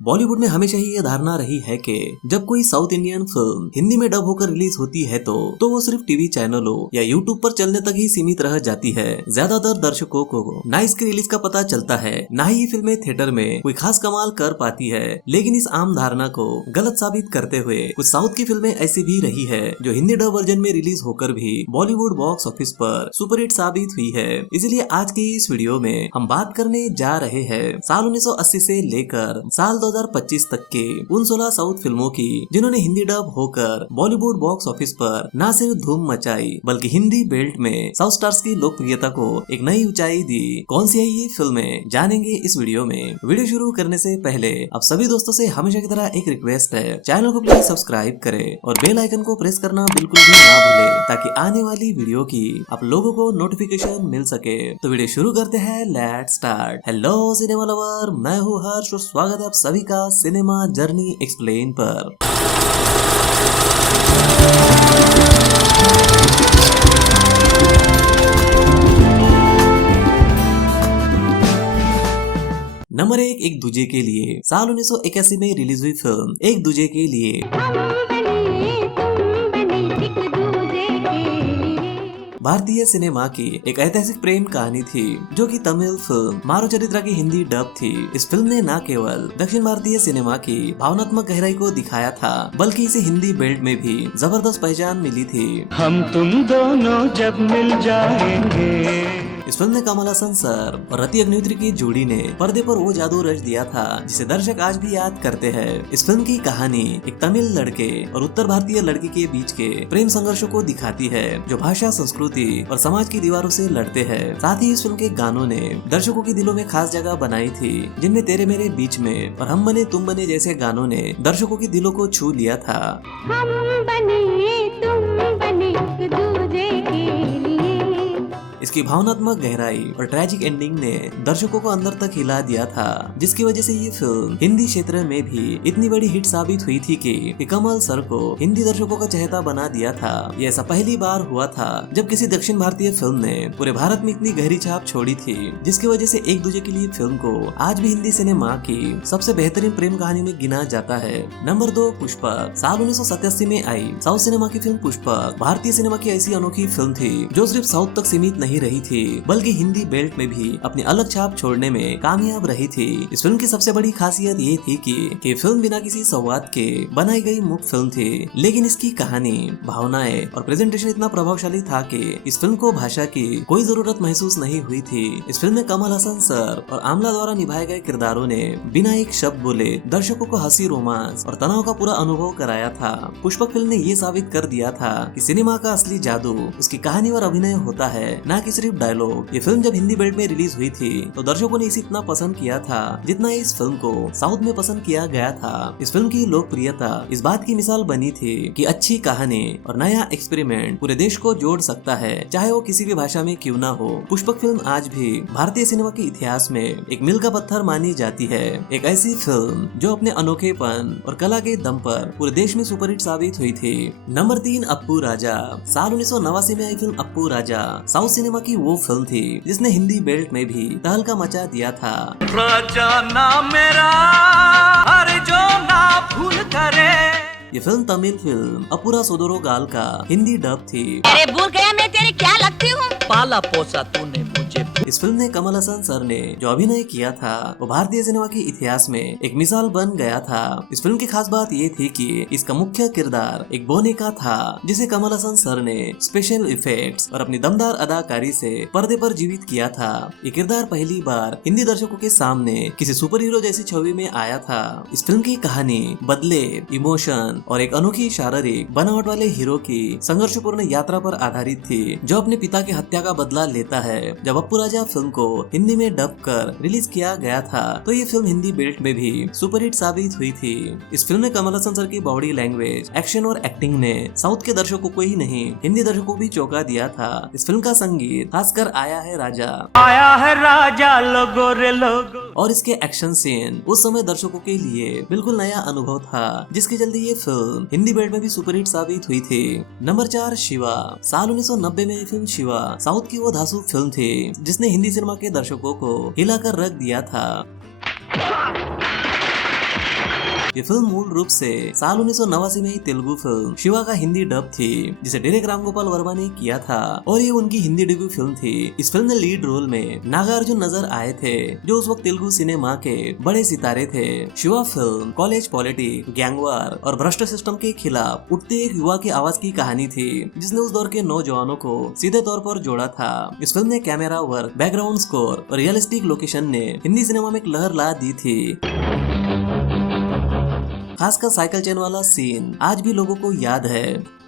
बॉलीवुड में हमेशा ही ये धारणा रही है कि जब कोई साउथ इंडियन फिल्म हिंदी में डब होकर रिलीज होती है तो वो सिर्फ टीवी चैनलों या यूट्यूब पर चलने तक ही सीमित रह जाती है। ज्यादातर दर्शकों को ना इसकी रिलीज का पता चलता है, ना ही ये फिल्में थिएटर में कोई खास कमाल कर पाती है। लेकिन इस आम धारणा को गलत साबित करते हुए कुछ साउथ की फिल्में ऐसी भी रही है जो हिंदी डब वर्जन में रिलीज होकर भी बॉलीवुड बॉक्स ऑफिस पर सुपरहिट साबित हुई है। इसलिए आज की इस वीडियो में हम बात करने जा रहे हैं साल 1980 से लेकर साल 2025 तक के उन 16 साउथ फिल्मों की जिन्होंने हिंदी डब होकर बॉलीवुड बॉक्स ऑफिस पर न सिर्फ धूम मचाई बल्कि हिंदी बेल्ट में साउथ स्टार्स की लोकप्रियता को एक नई ऊंचाई दी। कौन सी है ये फिल्में जानेंगे इस वीडियो में। वीडियो शुरू करने से पहले आप सभी दोस्तों से हमेशा की तरह एक रिक्वेस्ट है, चैनल को प्लीज सब्सक्राइब करें और बेल आइकन को प्रेस करना बिल्कुल भी ना भूले ताकि आने वाली वीडियो की आप लोगों को नोटिफिकेशन मिल सके। तो वीडियो शुरू करते हैं, let's start. Hello cinema lover, मैं हूँ हर्ष और स्वागत है आप सभी का सिनेमा जर्नी एक्सप्लेन पर। नंबर 1, एक दूजे के लिए। साल 1981 में रिलीज हुई फिल्म एक दूजे के लिए भारतीय सिनेमा की एक ऐतिहासिक प्रेम कहानी थी जो कि तमिल फिल्म मारुचरित्रा की हिंदी डब थी। इस फिल्म ने न केवल दक्षिण भारतीय सिनेमा की भावनात्मक गहराई को दिखाया था बल्कि इसे हिंदी बेल्ट में भी जबरदस्त पहचान मिली थी। हम तुम दोनों जब मिल जाएंगे। इस फिल्म ने कमल हसन सर और रति अग्निहोत्री की जोड़ी ने पर्दे पर वो जादू रच दिया था जिसे दर्शक आज भी याद करते हैं। इस फिल्म की कहानी एक तमिल लड़के और उत्तर भारतीय लड़की के बीच के प्रेम संघर्षों को दिखाती है जो भाषा, संस्कृति और समाज की दीवारों से लड़ते हैं। साथ ही इस फिल्म के गानों ने दर्शकों की दिलों में खास जगह बनाई थी, जिनमें तेरे मेरे बीच में और हम बने तुम बने जैसे गानों ने दर्शकों की दिलों को छू लिया था। हम बने तुम बने एक दूजे के लिए। इसकी भावनात्मक गहराई और ट्रैजिक एंडिंग ने दर्शकों को अंदर तक हिला दिया था, जिसकी वजह से ये फिल्म हिंदी क्षेत्र में भी इतनी बड़ी हिट साबित हुई थी कि कमल सर को हिंदी दर्शकों का चहेता बना दिया था। ये ऐसा पहली बार हुआ था जब किसी दक्षिण भारतीय फिल्म ने पूरे भारत में इतनी गहरी छाप छोड़ी थी, जिसकी वजह से एक दूजे के लिए फिल्म को आज भी हिंदी सिनेमा की सबसे बेहतरीन प्रेम कहानी में गिना जाता है। नंबर 2, पुष्पक। साल 1987 में आई साउथ सिनेमा की फिल्म पुष्पक भारतीय सिनेमा की ऐसी अनोखी फिल्म थी जो सिर्फ साउथ तक सीमित नहीं रही थी बल्कि हिंदी बेल्ट में भी अपनी अलग छाप छोड़ने में कामयाब रही थी। इस फिल्म की सबसे बड़ी खासियत ये थी कि फिल्म बिना किसी संवाद के बनाई गई मुक्त फिल्म थी, लेकिन इसकी कहानी, भावनाएं और प्रेजेंटेशन इतना प्रभावशाली था कि इस फिल्म को भाषा की कोई जरूरत महसूस नहीं हुई थी। इस फिल्म में कमल हसन सर और आमला द्वारा निभाए गए किरदारों ने बिना एक शब्द बोले दर्शकों को हंसी, रोमांस और तनाव का पूरा अनुभव कराया था। पुष्पक फिल्म ने ये साबित कर दिया था कि सिनेमा का असली जादू उसकी कहानी और अभिनय होता है, न कि सिर्फ डायलॉग। ये फिल्म जब हिंदी बेल्ट में रिलीज हुई थी तो दर्शकों ने इसे इतना पसंद किया था जितना इस फिल्म को साउथ में पसंद किया गया था। इस फिल्म की लोकप्रियता इस बात की मिसाल बनी थी कि अच्छी कहानी और नया एक्सपेरिमेंट पूरे देश को जोड़ सकता है, चाहे वो किसी भी भाषा में क्यों ना हो। पुष्पक फिल्म आज भी भारतीय सिनेमा के इतिहास में एक मील का पत्थर मानी जाती है। एक ऐसी फिल्म जो अपने अनोखेपन और कला के दम पर पूरे देश में सुपरहिट साबित हुई थी। नंबर 3, अप्पू राजा। साल 1989 में आई फिल्म अप्पू राजा साउथ सिनेमा की वो फिल्म थी जिसने हिंदी बेल्ट में भी तहलका मचा दिया था। राजा ना मेरा हर जो ना भूल करे। ये फिल्म तमिल फिल्म अपुरा सोदोरो गाल का हिंदी डब थी। अरे भूल गया मैं तेरी क्या लगती हूँ? पाला पोसा तूने मुझे। इस फिल्म में कमल हसन सर ने जो अभिनय किया था वो भारतीय सिनेमा के इतिहास में एक मिसाल बन गया था। इस फिल्म की खास बात ये थी कि इसका मुख्य किरदार एक बोने का था जिसे कमल हसन सर ने स्पेशल इफेक्ट्स और अपनी दमदार अदाकारी से पर्दे पर जीवित किया था। ये किरदार पहली बार हिंदी दर्शकों के सामने किसी सुपर हीरो जैसी छवि में आया था। इस फिल्म की कहानी बदले, इमोशन और एक अनोखी शारीरिक बनावट वाले हीरो की संघर्षपूर्ण यात्रा पर आधारित थी जो अपने पिता की हत्या का बदला लेता है। जब अप्पू राजा फिल्म को हिंदी में डब कर रिलीज किया गया था तो ये फिल्म हिंदी बेल्ट में भी सुपरहिट साबित हुई थी। इस फिल्म में कमल हसन सर की बॉडी लैंग्वेज, एक्शन और एक्टिंग ने साउथ के दर्शकों को ही नहीं हिंदी दर्शकों को भी चौंका दिया था। इस फिल्म का संगीत खासकर आया है राजा लोगो रे लोगो और इसके एक्शन सीन उस समय दर्शकों के लिए बिल्कुल नया अनुभव था, जिसके चलते ये फिल्म हिंदी बेल्ट में भी सुपरहिट साबित हुई थी। नंबर 4, शिवा। साल 1990 में फिल्म शिवा साउथ की वो धांसू फिल्म थी जिसने हिंदी सिनेमा के दर्शकों को हिलाकर रख दिया था। ये फिल्म मूल रूप से साल 1989 में ही तेलुगु फिल्म शिवा का हिंदी डब थी, जिसे डायरेक्टर रामगोपाल वर्मा ने किया था और ये उनकी हिंदी डेब्यू फिल्म थी। इस फिल्म में लीड रोल में नागार्जुन नजर आए थे, जो उस वक्त तेलुगु सिनेमा के बड़े सितारे थे। Shiva film college politics, gang war और भ्रष्ट सिस्टम के खिलाफ उठते एक युवा की आवाज की कहानी थी, जिसने उस दौर के नौजवानों को सीधे तौर पर जोड़ा था। इस फिल्म ने कैमरा वर्क, बैकग्राउंड स्कोर और रियलिस्टिक लोकेशन ने हिंदी सिनेमा में एक लहर ला दी थी। खासकर साइकिल चेन वाला सीन आज भी लोगों को याद है,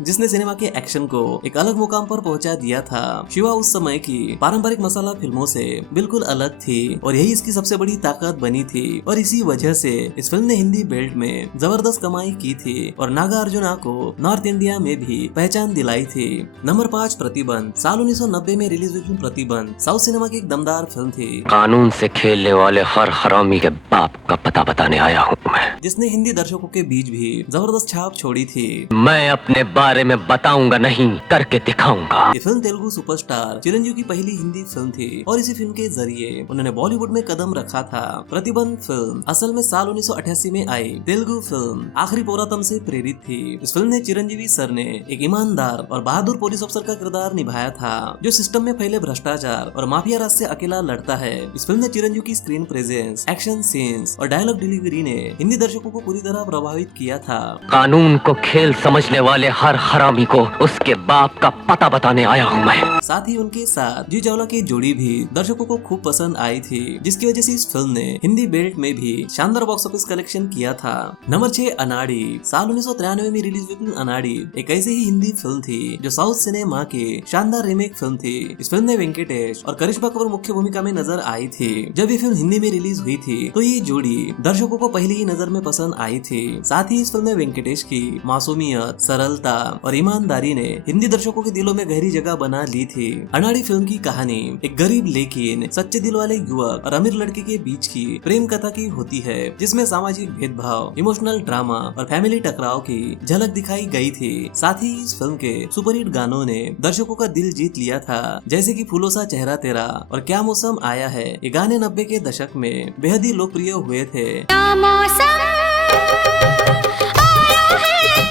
जिसने सिनेमा के एक्शन को एक अलग मुकाम पर पहुंचा दिया था। शिवा उस समय की पारंपरिक मसाला फिल्मों से बिल्कुल अलग थी और यही इसकी सबसे बड़ी ताकत बनी थी, और इसी वजह से इस फिल्म ने हिंदी बेल्ट में जबरदस्त कमाई की थी और नागार्जुना को नॉर्थ इंडिया में भी पहचान दिलाई थी। नंबर 5, प्रतिबंध। साल 1990 में रिलीज हुई फिल्म प्रतिबंध साउथ सिनेमा की एक दमदार फिल्म थी। कानून से खेलने वाले हर हरामी के बाप का पता बताने आया हूँ मैं, जिसने हिंदी दर्शकों के बीच भी जबरदस्त छाप छोड़ी थी। मैं अपने बारे में बताऊंगा नहीं, करके दिखाऊंगा। ये फिल्म तेलुगु सुपरस्टार चिरंजीवी की पहली हिंदी फिल्म थी और इसी फिल्म के जरिए उन्होंने बॉलीवुड में कदम रखा था। प्रतिबंध फिल्म असल में साल 1988 में आई तेलुगु फिल्म आखिरी पोरातम से प्रेरित थी। इस फिल्म में चिरंजीवी सर ने एक ईमानदार और बहादुर पुलिस अफसर का किरदार निभाया था, जो सिस्टम में फैले भ्रष्टाचार और माफिया राज से अकेला लड़ता है। इस फिल्म में चिरंजीवी की स्क्रीन प्रेजेंस, एक्शन सीन्स और डायलॉग डिलीवरी ने हिंदी दर्शकों को पूरी तरह प्रभावित किया था। कानून को खेल समझने वाले हर हरामी को उसके बाप का पता बताने आया हूँ मैं। साथ ही उनके साथ जी चावला की जोड़ी भी दर्शकों को खूब पसंद आई थी, जिसकी वजह से इस फिल्म ने हिंदी बेल्ट में भी शानदार बॉक्स ऑफिस कलेक्शन किया था। नंबर 6, अनाड़ी। साल 1993 में रिलीज हुई फिल्म अनाड़ी एक ऐसी ही हिंदी फिल्म थी जो साउथ सिनेमा की शानदार रीमेक फिल्म थी। इस फिल्म में वेंकटेश और करिश्मा कपूर मुख्य भूमिका में नजर आई थी। जब ये फिल्म हिंदी में रिलीज हुई थी तो ये जोड़ी दर्शकों को पहली ही नजर में पसंद आई थी। साथ ही इस फिल्म में वेंकटेश की मासूमियत, सरलता और ईमानदारी ने हिंदी दर्शकों के दिलों में गहरी जगह बना ली थी। अनाड़ी फिल्म की कहानी एक गरीब लेकिन सच्चे दिल वाले युवक और अमीर लड़के के बीच की प्रेम कथा की होती है, जिसमें सामाजिक भेदभाव, इमोशनल ड्रामा और फैमिली टकराव की झलक दिखाई गई थी। साथ ही इस फिल्म के सुपरहिट गानों ने दर्शकों का दिल जीत लिया था, जैसे कि फूलों सा चेहरा तेरा और क्या मौसम आया है। ये गाने 90 के दशक में बेहद ही लोकप्रिय हुए थे।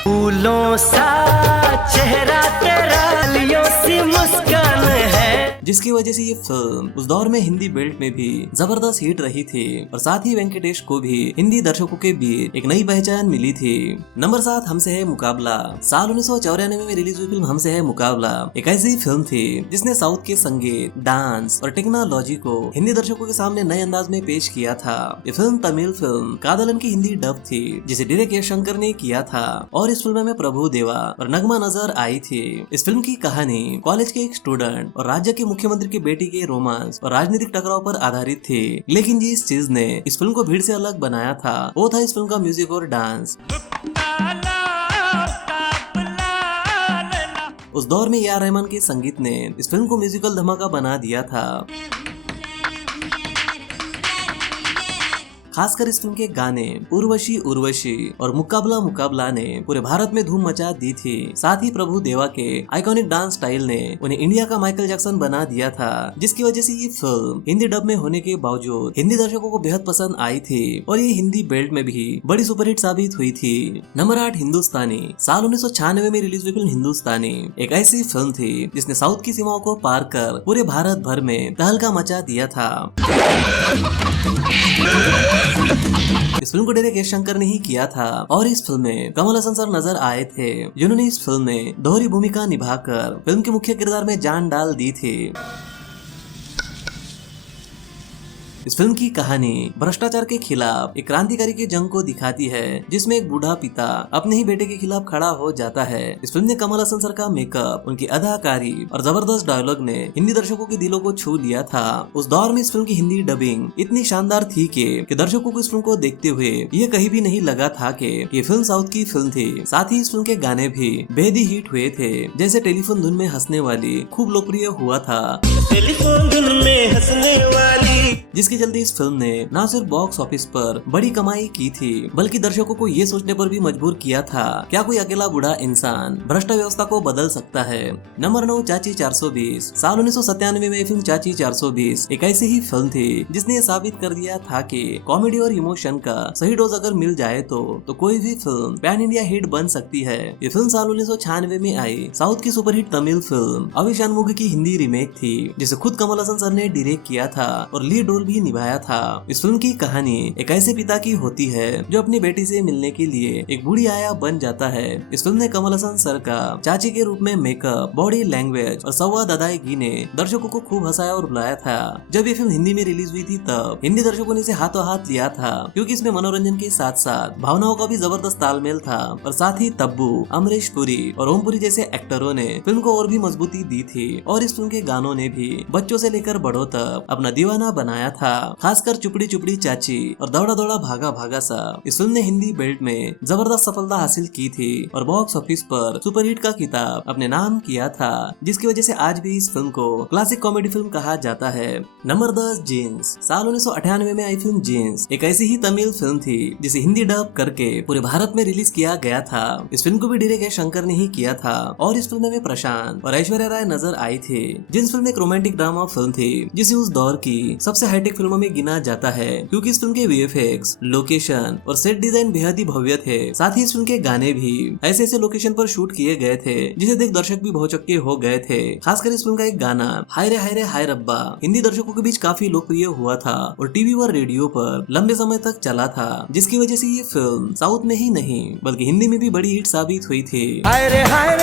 फूलों सा चेहरा तेरा, लियों सी मुस्कान है, जिसकी वजह से ये फिल्म उस दौर में हिंदी बेल्ट में भी जबरदस्त हिट रही थी और साथ ही वेंकटेश को भी हिंदी दर्शकों के बीच एक नई पहचान मिली थी। नंबर 7, हमसे है मुकाबला। साल 1994 में रिलीज हुई फिल्म हमसे है मुकाबला एक ऐसी फिल्म थी जिसने साउथ के संगीत, डांस और टेक्नोलॉजी को हिंदी दर्शकों के सामने नए अंदाज में पेश किया था। ये फिल्म तमिल फिल्म कादलन की हिंदी डब थी, जिसे डायरेक्ट यश शंकर ने किया था और इस फिल्म में प्रभु देवा और नगमा नजर आई थी। इस फिल्म की कहानी कॉलेज के एक स्टूडेंट और राज्य के मुख्यमंत्री की बेटी के रोमांस और राजनीतिक टकराव पर आधारित थी, लेकिन जिस चीज ने इस फिल्म को भीड़ से अलग बनाया था वो था इस फिल्म का म्यूजिक और डांस। उस दौर में ए.आर. रहमान के संगीत ने इस फिल्म को म्यूजिकल धमाका बना दिया था। खासकर इस फिल्म के गाने उर्वशी उर्वशी और मुकाबला मुकाबला ने पूरे भारत में धूम मचा दी थी। साथ ही प्रभु देवा के आइकॉनिक डांस स्टाइल ने उन्हें इंडिया का माइकल जैक्सन बना दिया था, जिसकी वजह से ये फिल्म हिंदी डब में होने के बावजूद हिंदी दर्शकों को बेहद पसंद आई थी और ये हिंदी बेल्ट में भी बड़ी सुपरहिट साबित हुई थी। नंबर 8, हिंदुस्तानी। साल 1996 में रिलीज हुई फिल्म हिंदुस्तानी एक ऐसी फिल्म थी जिसने साउथ की सीमाओं को पार कर पूरे भारत भर में तहलका मचा दिया था। इस फिल्म को डायरेक्ट यश शंकर ने ही किया था और इस फिल्म में कमल हसन सर नजर आए थे, जिन्होंने इस फिल्म में दोहरी भूमिका निभाकर फिल्म के मुख्य किरदार में जान डाल दी थी। इस फिल्म की कहानी भ्रष्टाचार के खिलाफ एक क्रांतिकारी की जंग को दिखाती है, जिसमें एक बूढ़ा पिता अपने ही बेटे के खिलाफ खड़ा हो जाता है। इस फिल्म ने कमल हसन सर का मेकअप, उनकी अदाकारी और जबरदस्त डायलॉग ने हिंदी दर्शकों के दिलों को छू लिया था। उस दौर में इस फिल्म की हिंदी डबिंग इतनी शानदार थी कि दर्शकों को इस फिल्म को देखते हुए ये कहीं भी नहीं लगा था कि ये फिल्म साउथ की फिल्म थी। साथ ही इस फिल्म के गाने भी बेहद ही हिट हुए थे, जैसे टेलीफोन धुन में हंसने वाली खूब लोकप्रिय हुआ था, टेलीफोन धुन में हंसने वाली, जिसके चलते इस फिल्म ने न सिर्फ बॉक्स ऑफिस पर बड़ी कमाई की थी बल्कि दर्शकों को ये सोचने पर भी मजबूर किया था क्या कोई अकेला बूढ़ा इंसान भ्रष्ट व्यवस्था को बदल सकता है। नंबर 9 चाची 420। साल 1997 में फिल्म चाची 420 एक ऐसी ही फिल्म थी जिसने ये साबित कर दिया था कि कॉमेडी और इमोशन का सही डोज अगर मिल जाए तो कोई भी फिल्म पैन इंडिया हिट बन सकती है। ये फिल्म साल 1996 में आई साउथ की सुपरहिट तमिल फिल्म अविशानमुगी की हिंदी रीमेक थी जिसे खुद कमल हसन सर ने डायरेक्ट किया था और लीड रोल भी निभाया था। इस फिल्म की कहानी एक ऐसे पिता की होती है जो अपनी बेटी से मिलने के लिए एक बूढ़ी आया बन जाता है। इस फिल्म ने कमल हसन सर का चाची के रूप में मेकअप, बॉडी लैंग्वेज और संवाद अदायगी ने दर्शकों को खूब हंसाया और बुलाया था। जब ये फिल्म हिंदी में रिलीज हुई थी तब हिंदी दर्शकों ने इसे हाथों हाथ लिया था क्योंकि इसमें मनोरंजन के साथ साथ भावनाओं का भी जबरदस्त तालमेल था और साथ ही तब्बू, अमरीश पुरी और ओम पुरी जैसे एक्टरों ने फिल्म को और भी मजबूती दी थी और इस फिल्म के गानों ने भी बच्चों से लेकर बड़ों तक अपना दीवाना बनाया था। खासकर चुपड़ी चुपड़ी चाची और दौड़ा दौड़ा भागा भागा सा इस फिल्म ने हिंदी बेल्ट में जबरदस्त सफलता हासिल की थी और बॉक्स ऑफिस पर सुपरहिट का खिताब अपने नाम किया था जिसकी वजह से आज भी इस फिल्म को क्लासिक कॉमेडी फिल्म कहा जाता है। Number 10 Jeans. साल 1998 में आई फिल्म जीन्स एक ऐसी ही तमिल फिल्म थी जिसे हिंदी डब करके पूरे भारत में रिलीज किया गया था। इस फिल्म को भी डायरेक्ट एस शंकर ने ही किया था और इस फिल्म में प्रशांत और ऐश्वर्या राय नजर आई थी। जीन्स फिल्म एक रोमांटिक ड्रामा फिल्म थी जिसे उस दौर की सबसे हाईटेक फिल्मों में गिना जाता है क्योंकि इस फिल्म के वीएफएक्स, लोकेशन और सेट डिजाइन बेहद ही भव्य थे। साथ ही इस फिल्म के गाने भी ऐसे ऐसे लोकेशन पर शूट किए गए थे जिसे देख दर्शक भी भौचक्के हो गए थे। खासकर इस फिल्म का एक गाना हाय रे हाय रब्बा हिंदी दर्शकों के बीच काफी लोकप्रिय हुआ था और टीवी और रेडियो पर लंबे समय तक चला था जिसकी वजह से ये फिल्म साउथ में ही नहीं बल्कि हिंदी में भी बड़ी हिट साबित हुई थी। हाय रे हाय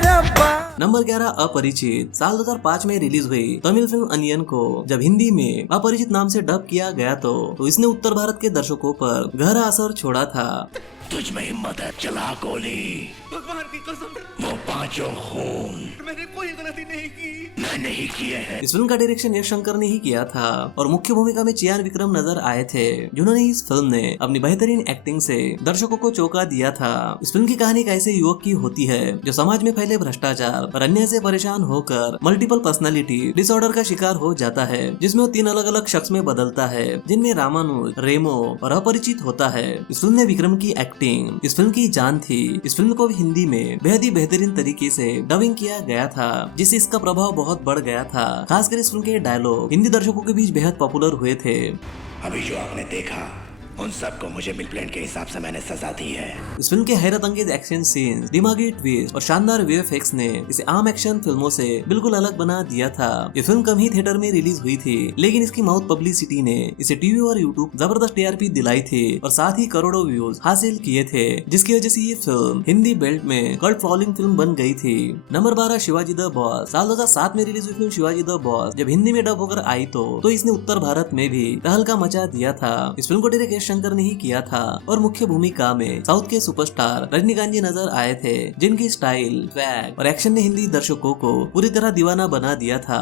रब्बा। नंबर 11 अपरिचित। साल 2005 में रिलीज हुई तमिल फिल्म अनियन को जब हिंदी में अपरिचित नाम से डब किया गया तो इसने उत्तर भारत के दर्शकों पर गहरा असर छोड़ा था। तुझ में हिम्मत है, चला गोली। भगवान की कसम, वो पांचों खून मैंने कोई गलती नहीं की। मैं नहीं किए हैं। इस फिल्म का डायरेक्शन यश शंकर ने ही किया था और मुख्य भूमिका में चियान विक्रम नजर आए थे जिन्होंने इस फिल्म ने अपनी बेहतरीन एक्टिंग से दर्शकों को चौंका दिया था। इस फिल्म की कहानी एक ऐसे युवक की होती है जो समाज में फैले भ्रष्टाचार और अन्याय से परेशान होकर मल्टीपल पर्सनालिटी डिसऑर्डर का शिकार हो जाता है जिसमें वो 3 अलग अलग शख्स में बदलता है जिनमें रामानुज, रेमो और अपरिचित होता है। इस फिल्म ने विक्रम की एक्टिंग इस फिल्म की जान थी। इस फिल्म को भी हिंदी में बेहद ही बेहतरीन तरीके से डबिंग किया गया था जिससे इसका प्रभाव बहुत बढ़ गया था। खासकर इस फिल्म के डायलॉग हिंदी दर्शकों के बीच बेहद पॉपुलर हुए थे। अभी जो आपने देखा उन सबको मुझे मिडप्लेन के हिसाब से मैंने सजा दी है। इस फिल्म के हैरत अंगेज एक्शन सीन्स, दिमागी ट्विस्ट और शानदार वीएफएक्स ने इसे आम एक्शन फिल्मों से बिल्कुल अलग बना दिया था। ये फिल्म कम ही थिएटर में रिलीज हुई थी लेकिन इसकी माउथ पब्लिसिटी ने इसे टीवी और यूट्यूब जबरदस्त टीआरपी दिलाई थी और साथ ही करोड़ों व्यूज हासिल किए थे जिसकी वजह से ये फिल्म हिंदी बेल्ट में कल्ट फॉलोइंग फिल्म बन गई थी। Number 12 Shivaji the boss. साल 2007 में रिलीज हुई फिल्म शिवाजी द बॉस जब हिंदी में डब होकर आई तो इसने उत्तर भारत में भी तहलका मचा दिया था। इस फिल्म को डायरेक्ट यश शंकर ने ही किया था और मुख्य भूमिका में साउथ के सुपरस्टार रजनीकांत जी नजर आए थे जिनकी स्टाइल, स्वैग और एक्शन ने हिंदी दर्शकों को पूरी तरह दीवाना बना दिया था।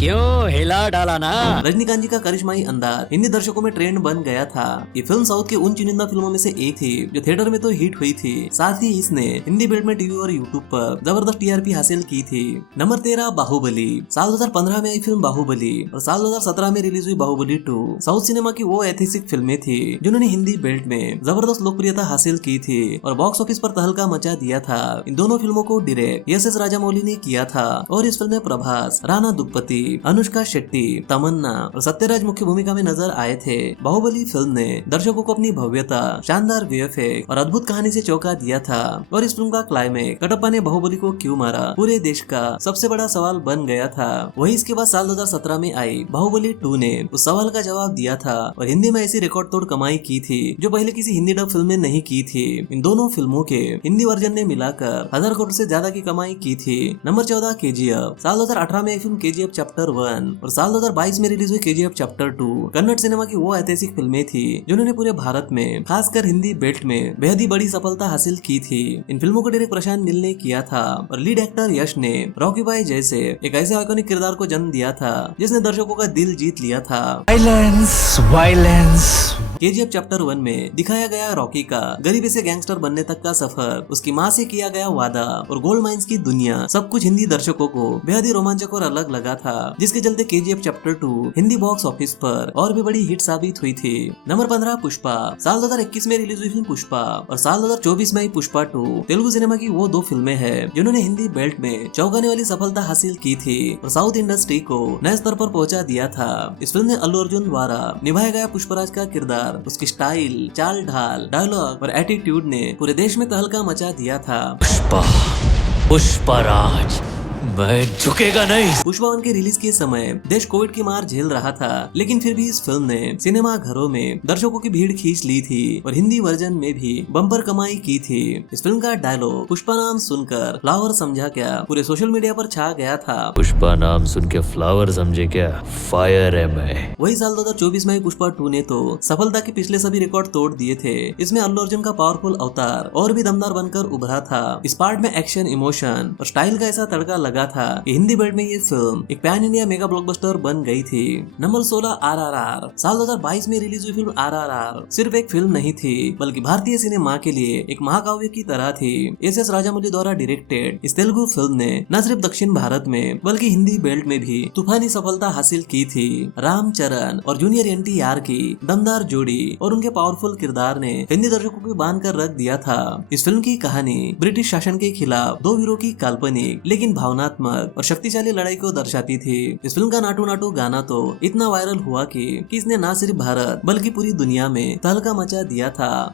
क्यों हिला डाला ना। रजनीकांत जी का करिश्माई अंदाज हिंदी दर्शकों में ट्रेंड बन गया था। ये फिल्म साउथ के उन चुनिंदा फिल्मों में से एक थी जो थिएटर में तो हिट हुई थी, साथ ही इसने हिंदी बेल्ट में टीवी और यूट्यूब पर जबरदस्त टीआरपी हासिल की थी। नंबर 13 बाहुबली। साल 2015 में आई फिल्म बाहुबली और साल 2017 में रिलीज हुई बाहुबली 2 साउथ सिनेमा की वो ऐतिहासिक फिल्में थी जिन्होंने हिंदी बेल्ट में जबरदस्त लोकप्रियता हासिल की थी और बॉक्स ऑफिस पर तहलका मचा दिया था। इन दोनों फिल्मों को डायरेक्ट एस राजामौली ने किया था और इस फिल्म में प्रभास, राणा दुग्गपति, अनुष्का शेट्टी, तमन्ना और सत्यराज मुख्य भूमिका में नजर आए थे। बाहुबली फिल्म ने दर्शकों को अपनी भव्यता, शानदार वीएफएक्स और अद्भुत कहानी से चौंका दिया था और इस फिल्म का क्लाइमेक्स कटप्पा ने बाहुबली को क्यों मारा पूरे देश का सबसे बड़ा सवाल बन गया था। वही इसके बाद साल 2017 में आई बाहुबली 2 ने उस सवाल का जवाब दिया था और हिंदी में ऐसी रिकॉर्ड तोड़ कमाई की थी जो पहले किसी हिंदी डब फिल्म ने नहीं की थी। इन दोनों फिल्मों के हिंदी वर्जन ने मिलाकर 1000 करोड़ से ज्यादा की कमाई की थी। Number 14 KGF. साल 2018 में फिल्म केजीएफ चैप्टर 1 और साल 2022 में रिलीज हुई केजीएफ चैप्टर 2 कन्नड़ सिनेमा की वो ऐतिहासिक फिल्में थी जिन्होंने पूरे भारत में खासकर हिंदी बेल्ट में बेहद ही बड़ी सफलता हासिल की थी। इन फिल्मों को डायरेक्ट प्रशांत नील ने किया था और लीड एक्टर यश ने रॉकी भाई जैसे एक ऐसे आइकॉनिक किरदार को जन्म दिया था जिसने दर्शकों का दिल जीत लिया था। वायलेंस KGF चैप्टर 1 में दिखाया गया रॉकी का गरीबी से गैंगस्टर बनने तक का सफर, उसकी माँ से किया गया वादा और गोल्ड माइंस की दुनिया, सब कुछ हिंदी दर्शकों को बेहद ही रोमांचक और अलग लगा था, जिसके चलते KGF chapter 2 Hindi box office पर और भी बड़ी हिट साबित हुई थी। नंबर 15 पुष्पा। साल 2021 में रिलीज हुई फिल्म पुष्पा और साल 2024 में आई पुष्पा 2 तेलुगु सिनेमा की वो दो फिल्में हैं जिन्होंने हिंदी बेल्ट में चौंकाने वाली सफलता हासिल की थी और साउथ इंडस्ट्री को नए स्तर पर पहुंचा दिया था। इस फिल्म ने अल्लू अर्जुन द्वारा निभाया गया पुष्पराज का किरदार, उसकी स्टाइल, चाल ढाल, डायलॉग और एटीट्यूड ने पूरे देश में तहलका मचा दिया था। पुष्पराज, मैं झुकेगा नहीं। पुष्पा 1 के रिलीज के समय देश कोविड की मार झेल रहा था, लेकिन फिर भी इस फिल्म ने सिनेमा घरों में दर्शकों की भीड़ खींच ली थी और हिंदी वर्जन में भी बम्पर कमाई की थी। इस फिल्म का डायलॉग पुष्पा नाम सुनकर फ्लावर समझा क्या पूरे सोशल मीडिया पर छा गया था। पुष्पा नाम सुन के फ्लावर समझे क्या, फायर है मैं। वही साल 2024 में पुष्पा 2 ने तो सफलता के पिछले सभी रिकॉर्ड तोड़ दिए थे। इसमें अल्लू अर्जुन का पावरफुल अवतार और भी दमदार बनकर उभरा था। इस पार्ट में एक्शन, इमोशन और स्टाइल का ऐसा तड़का लगा था कि हिंदी बेल्ट में ये फिल्म एक पैन इंडिया मेगा ब्लॉकबस्टर बन गई थी। Number 16 RRR। साल 2022 में रिलीज हुई फिल्म RRR सिर्फ एक फिल्म नहीं थी, बल्कि भारतीय सिनेमा के लिए एक महाकाव्य की तरह थी। SS राजामौली द्वारा डायरेक्टेड इस तेलुगु फिल्म ने न सिर्फ दक्षिण भारत में बल्कि हिंदी बेल्ट में भी तूफानी सफलता हासिल की थी। रामचरण और जूनियर NTR की दमदार जोड़ी और उनके पावरफुल किरदार ने हिंदी दर्शकों को बांध कर रख दिया था। इस फिल्म की कहानी ब्रिटिश शासन के खिलाफ दो वीरों की काल्पनिक लेकिन भावनात्मक और शक्तिशाली लड़ाई को दर्शाती थी। इस फिल्म का नाटू नाटू गाना तो इतना वायरल हुआ कि इसने न सिर्फ भारत बल्कि पूरी दुनिया में तहलका मचा दिया था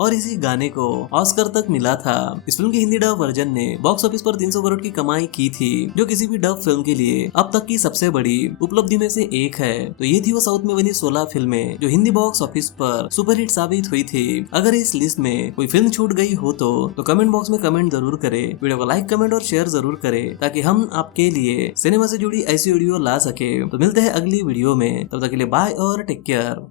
और इसी गाने को ऑस्कर तक मिला था। इस फिल्म की हिंदी डब वर्जन ने बॉक्स ऑफिस पर 300 करोड़ की कमाई की थी, जो किसी भी डब फिल्म के लिए अब तक की सबसे बड़ी उपलब्धि में से एक है। तो ये थी वो साउथ में बनी 16 फिल्में जो हिंदी बॉक्स ऑफिस पर सुपरहिट साबित हुई थी। अगर इस लिस्ट में कोई फिल्म छूट गई हो तो कमेंट बॉक्स में कमेंट जरूर करें। वीडियो को लाइक, कमेंट और शेयर जरूर करें ताकि हम आपके लिए सिनेमा से जुड़ी ऐसी वीडियो ला सके। तो मिलते हैं अगली वीडियो में, तब तक के लिए बाय और टेक केयर।